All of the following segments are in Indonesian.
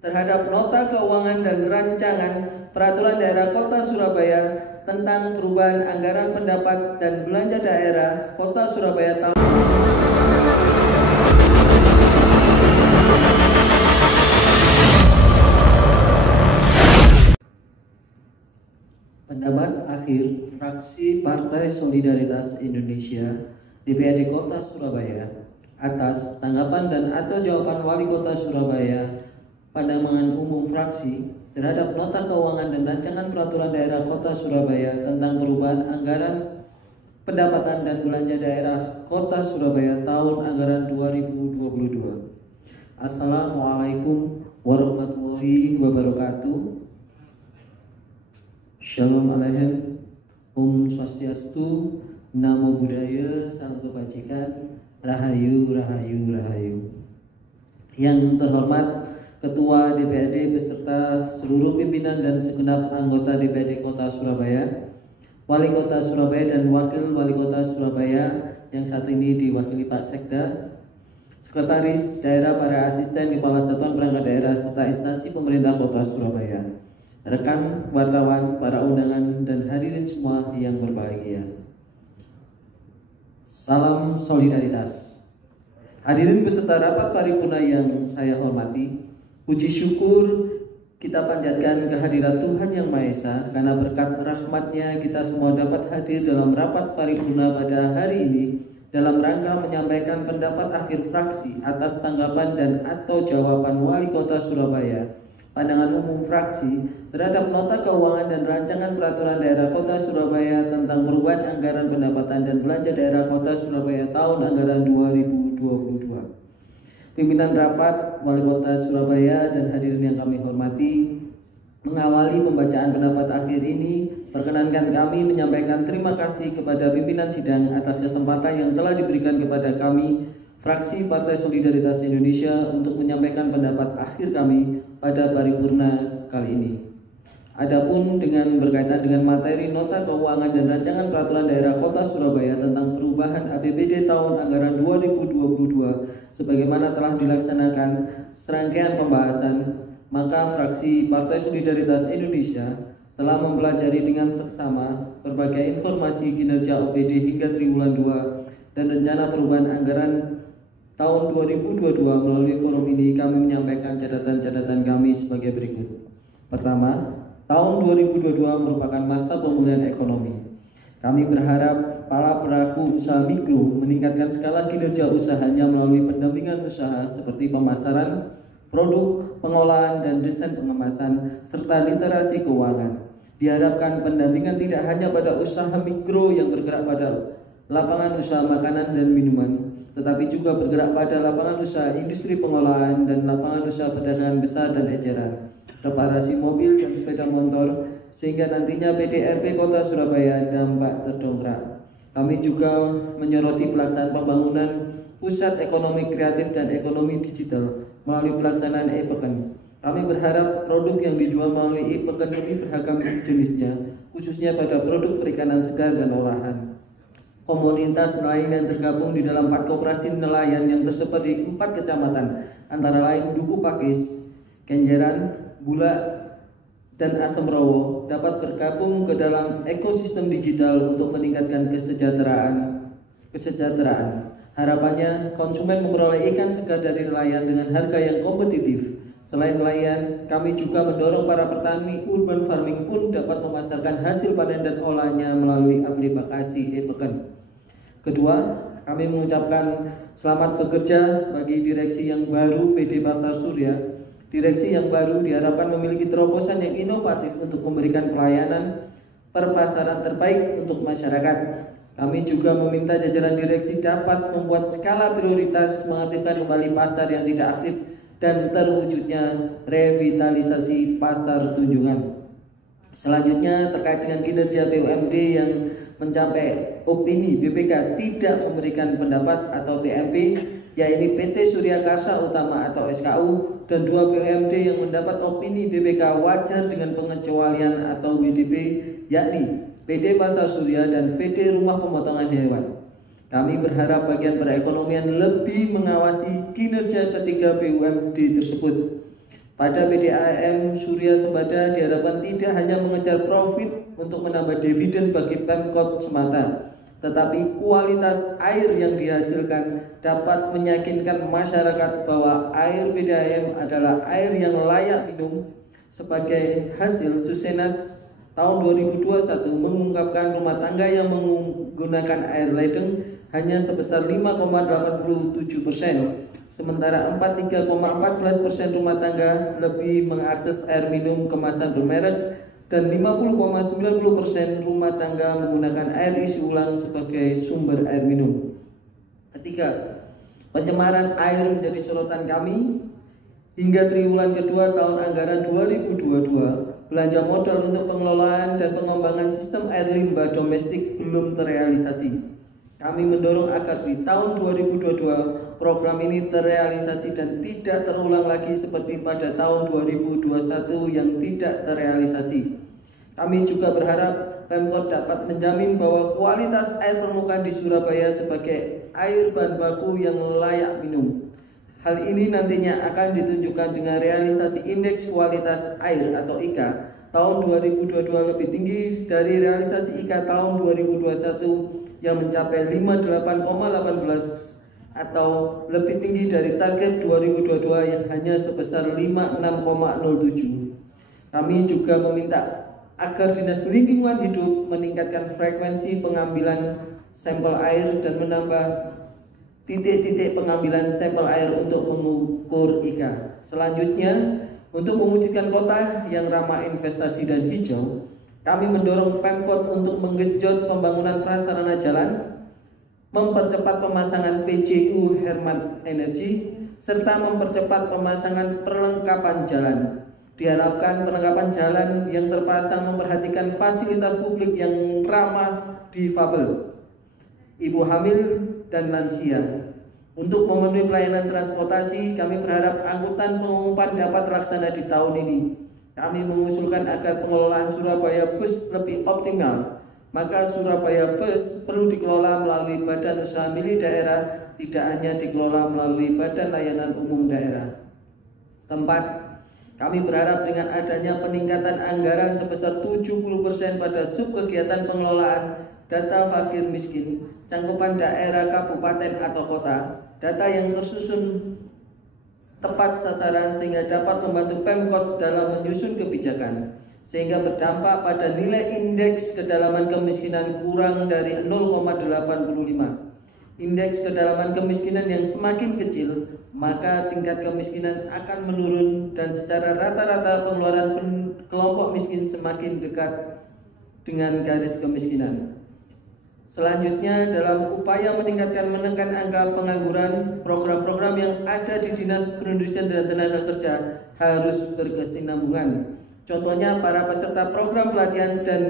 terhadap Nota Keuangan dan Rancangan Peraturan Daerah Kota Surabaya tentang perubahan anggaran pendapat dan belanja daerah Kota Surabaya tahun pendapat akhir fraksi Partai Solidaritas Indonesia DPRD Kota Surabaya atas tanggapan dan atau jawaban Wali Kota Surabaya pandangan umum fraksi terhadap Nota Keuangan dan Rancangan Peraturan Daerah Kota Surabaya tentang perubahan anggaran pendapatan dan belanja daerah Kota Surabaya tahun anggaran 2022. Assalamualaikum warahmatullahi wabarakatuh. Shalom Aleichem, Om Swastiastu, Namo Buddhaya, Salam Kebajikan, Rahayu, Rahayu, Rahayu. Yang terhormat Ketua DPRD beserta seluruh pimpinan dan segenap anggota DPRD Kota Surabaya, Wali Kota Surabaya dan Wakil Wali Kota Surabaya yang saat ini diwakili Pak Sekda, Sekretaris Daerah, para asisten Kepala Satuan Perangkat Daerah serta instansi pemerintah Kota Surabaya, rekan wartawan, para undangan dan hadirin semua yang berbahagia. Salam solidaritas. Hadirin beserta rapat paripurna yang saya hormati, puji syukur kita panjatkan kehadirat Tuhan Yang Maha Esa karena berkat rahmat-Nya kita semua dapat hadir dalam rapat paripurna pada hari ini dalam rangka menyampaikan pendapat akhir fraksi atas tanggapan dan atau jawaban Wali Kota Surabaya, pandangan umum fraksi terhadap Nota Keuangan dan Rancangan Peraturan Daerah Kota Surabaya tentang perubahan anggaran pendapatan dan belanja daerah Kota Surabaya tahun anggaran 2022. Pimpinan rapat, Wali Kota Surabaya dan hadirin yang kami hormati, mengawali pembacaan pendapat akhir ini, perkenankan kami menyampaikan terima kasih kepada pimpinan sidang atas kesempatan yang telah diberikan kepada kami, fraksi Partai Solidaritas Indonesia, untuk menyampaikan pendapat akhir kami pada paripurna kali ini. Adapun dengan berkaitan dengan materi Nota Keuangan dan Rancangan Peraturan Daerah Kota Surabaya tentang perubahan APBD tahun anggaran 2022 sebagaimana telah dilaksanakan serangkaian pembahasan, maka fraksi Partai Solidaritas Indonesia telah mempelajari dengan seksama berbagai informasi kinerja OPD hingga triwulan 2 dan rencana perubahan anggaran tahun 2022. Melalui forum ini kami menyampaikan catatan-catatan kami sebagai berikut. Pertama, tahun 2022 merupakan masa pemulihan ekonomi. Kami berharap para pelaku usaha mikro meningkatkan skala kinerja usahanya melalui pendampingan usaha seperti pemasaran, produk, pengolahan, dan desain pengemasan, serta literasi keuangan. Diharapkan pendampingan tidak hanya pada usaha mikro yang bergerak pada lapangan usaha makanan dan minuman, tetapi juga bergerak pada lapangan usaha industri pengolahan dan lapangan usaha perdagangan besar dan eceran, reparasi mobil dan sepeda motor, sehingga nantinya PDRB Kota Surabaya dampak terdongkrak. Kami juga menyoroti pelaksanaan pembangunan pusat ekonomi kreatif dan ekonomi digital melalui pelaksanaan e-Pekan. Kami berharap produk yang dijual melalui e-Pekan ini beragam jenisnya, khususnya pada produk perikanan segar dan olahan. Komunitas nelayan yang tergabung di dalam 4 koperasi nelayan yang tersebar di 4 kecamatan, antara lain Duku Pakis, Kenjeran, Bulak, dan Asemrowo, dapat bergabung ke dalam ekosistem digital untuk meningkatkan kesejahteraan. Harapannya konsumen memperoleh ikan segar dari nelayan dengan harga yang kompetitif. Selain nelayan, kami juga mendorong para petani urban farming pun dapat memasarkan hasil panen dan olahannya melalui aplikasi e-Pekan. Kedua, kami mengucapkan selamat bekerja bagi direksi yang baru PD Pasar Surya. Direksi yang baru diharapkan memiliki terobosan yang inovatif untuk memberikan pelayanan perpasaran terbaik untuk masyarakat. Kami juga meminta jajaran direksi dapat membuat skala prioritas mengaktifkan kembali pasar yang tidak aktif dan terwujudnya revitalisasi pasar Tunjungan. Selanjutnya, terkait dengan kinerja BUMD yang mencapai opini BPK tidak memberikan pendapat atau TMP, yaitu PT Surya Karsa Utama atau SKU, dan 2 BUMD yang mendapat opini BPK wajar dengan pengecualian atau WDP, yakni PD Pasar Surya dan PD Rumah Pemotongan Hewan. Kami berharap bagian perekonomian lebih mengawasi kinerja ketiga BUMD tersebut. Pada PDAM Surya Sembada diharapkan tidak hanya mengejar profit untuk menambah dividen bagi Pemkot semata, tetapi kualitas air yang dihasilkan dapat meyakinkan masyarakat bahwa air PDAM adalah air yang layak minum. Sebagai hasil, Susenas tahun 2021 mengungkapkan rumah tangga yang menggunakan air ledeng hanya sebesar 5,87%. Sementara 43,14% rumah tangga lebih mengakses air minum kemasan bermerek dan 50,90% rumah tangga menggunakan air isi ulang sebagai sumber air minum. Ketiga, pencemaran air menjadi sorotan kami. Hingga triwulan kedua tahun anggaran 2022, belanja modal untuk pengelolaan dan pengembangan sistem air limbah domestik belum terrealisasi. Kami mendorong agar di tahun 2022 program ini terrealisasi dan tidak terulang lagi seperti pada tahun 2021 yang tidak terrealisasi. Kami juga berharap Pemkot dapat menjamin bahwa kualitas air permukaan di Surabaya sebagai air bahan baku yang layak minum. Hal ini nantinya akan ditunjukkan dengan realisasi indeks kualitas air atau IKA tahun 2022 lebih tinggi dari realisasi IKA tahun 2021 yang mencapai 58,18 atau lebih tinggi dari target 2022 yang hanya sebesar 56,07. Kami juga meminta agar Dinas Lingkungan Hidup meningkatkan frekuensi pengambilan sampel air dan menambah titik-titik pengambilan sampel air untuk mengukur IKA. Selanjutnya, untuk mewujudkan kota yang ramah investasi dan hijau, kami mendorong Pemkot untuk menggenjot pembangunan prasarana jalan, mempercepat pemasangan PJU hemat energi, serta mempercepat pemasangan perlengkapan jalan. Diharapkan perlengkapan jalan yang terpasang memperhatikan fasilitas publik yang ramah difabel, ibu hamil, dan lansia. Untuk memenuhi pelayanan transportasi, kami berharap angkutan pengumpan dapat terlaksana di tahun ini. Kami mengusulkan agar pengelolaan Surabaya Bus lebih optimal. Maka Surabaya Bus perlu dikelola melalui badan usaha milik daerah, tidak hanya dikelola melalui badan layanan umum daerah. Keempat, kami berharap dengan adanya peningkatan anggaran sebesar 70% pada subkegiatan pengelolaan data fakir miskin, cangkupan daerah, kabupaten atau kota, data yang tersusun tepat sasaran sehingga dapat membantu Pemkot dalam menyusun kebijakan, sehingga berdampak pada nilai indeks kedalaman kemiskinan kurang dari 0,85. Indeks kedalaman kemiskinan yang semakin kecil, maka tingkat kemiskinan akan menurun dan secara rata-rata pengeluaran kelompok miskin semakin dekat dengan garis kemiskinan. Selanjutnya, dalam upaya menekan angka pengangguran, program-program yang ada di Dinas Perindustrian dan Tenaga Kerja harus berkesinambungan. Contohnya, para peserta program pelatihan dan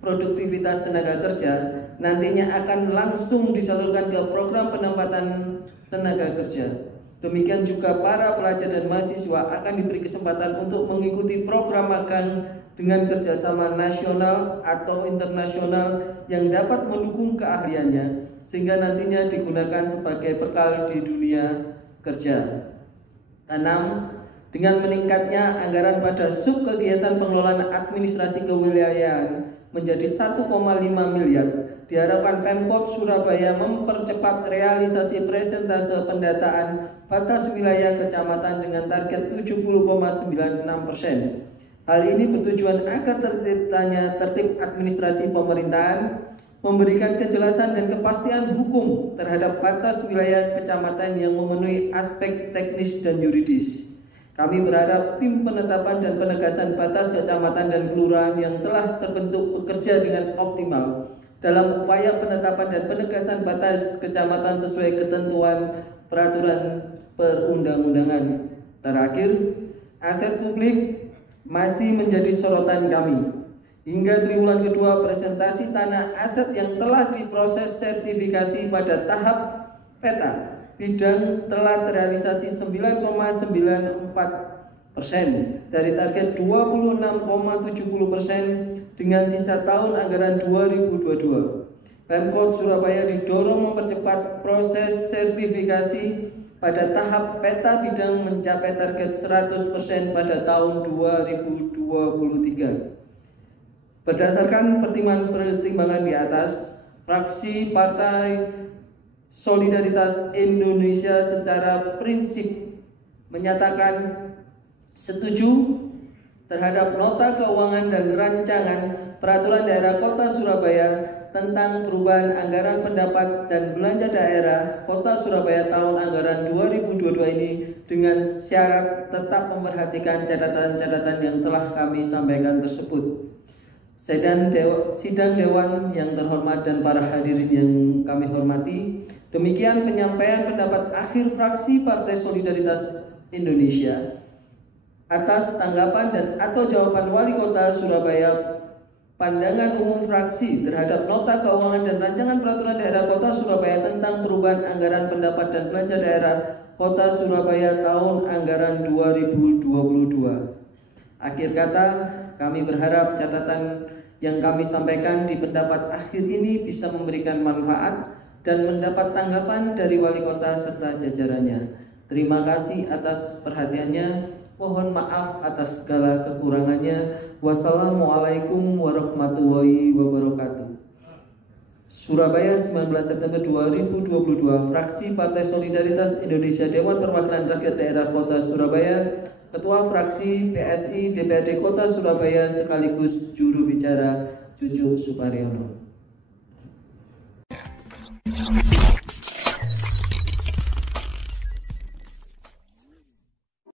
produktivitas tenaga kerja nantinya akan langsung disalurkan ke program penempatan tenaga kerja. Demikian juga para pelajar dan mahasiswa akan diberi kesempatan untuk mengikuti program magang dengan kerjasama nasional atau internasional yang dapat mendukung keahliannya, sehingga nantinya digunakan sebagai bekal di dunia kerja. 6. Dengan meningkatnya anggaran pada subkegiatan pengelolaan administrasi kewilayahan menjadi 1,5 miliar, diharapkan Pemkot Surabaya mempercepat realisasi persentase pendataan batas wilayah kecamatan dengan target 70,96%. Hal ini bertujuan agar tertibnya tertib administrasi pemerintahan, memberikan kejelasan dan kepastian hukum terhadap batas wilayah kecamatan yang memenuhi aspek teknis dan yuridis. Kami berharap tim penetapan dan penegasan batas kecamatan dan kelurahan yang telah terbentuk bekerja dengan optimal dalam upaya penetapan dan penegasan batas kecamatan sesuai ketentuan peraturan perundang-undangan. Terakhir, aset publik masih menjadi sorotan kami. Hingga triwulan kedua, presentasi tanah aset yang telah diproses sertifikasi pada tahap peta bidang telah terrealisasi 9,94% dari target 26,70% dengan sisa tahun anggaran 2022. Pemkot Surabaya didorong mempercepat proses sertifikasi pada tahap peta bidang mencapai target 100% pada tahun 2023. Berdasarkan pertimbangan di atas, fraksi Partai Solidaritas Indonesia secara prinsip menyatakan setuju terhadap nota keuangan dan rancangan peraturan daerah Kota Surabaya tentang perubahan anggaran pendapat dan belanja daerah Kota Surabaya tahun anggaran 2022 ini dengan syarat tetap memperhatikan catatan-catatan yang telah kami sampaikan tersebut. Sidang Dewan yang terhormat dan para hadirin yang kami hormati, demikian penyampaian pendapat akhir fraksi Partai Solidaritas Indonesia atas tanggapan dan atau jawaban Wali Kota Surabaya pandangan umum fraksi terhadap nota keuangan dan rancangan peraturan daerah Kota Surabaya tentang perubahan anggaran pendapat dan belanja daerah Kota Surabaya tahun anggaran 2022. Akhir kata, kami berharap catatan yang kami sampaikan di pendapat akhir ini bisa memberikan manfaat dan mendapat tanggapan dari Wali Kota serta jajarannya. Terima kasih atas perhatiannya. Mohon maaf atas segala kekurangannya. Wassalamualaikum warahmatullahi wabarakatuh. Surabaya, 19 September 2022. Fraksi Partai Solidaritas Indonesia, Dewan Perwakilan Rakyat Daerah Kota Surabaya, Ketua Fraksi PSI DPRD Kota Surabaya sekaligus juru bicara Cucu Suparyono.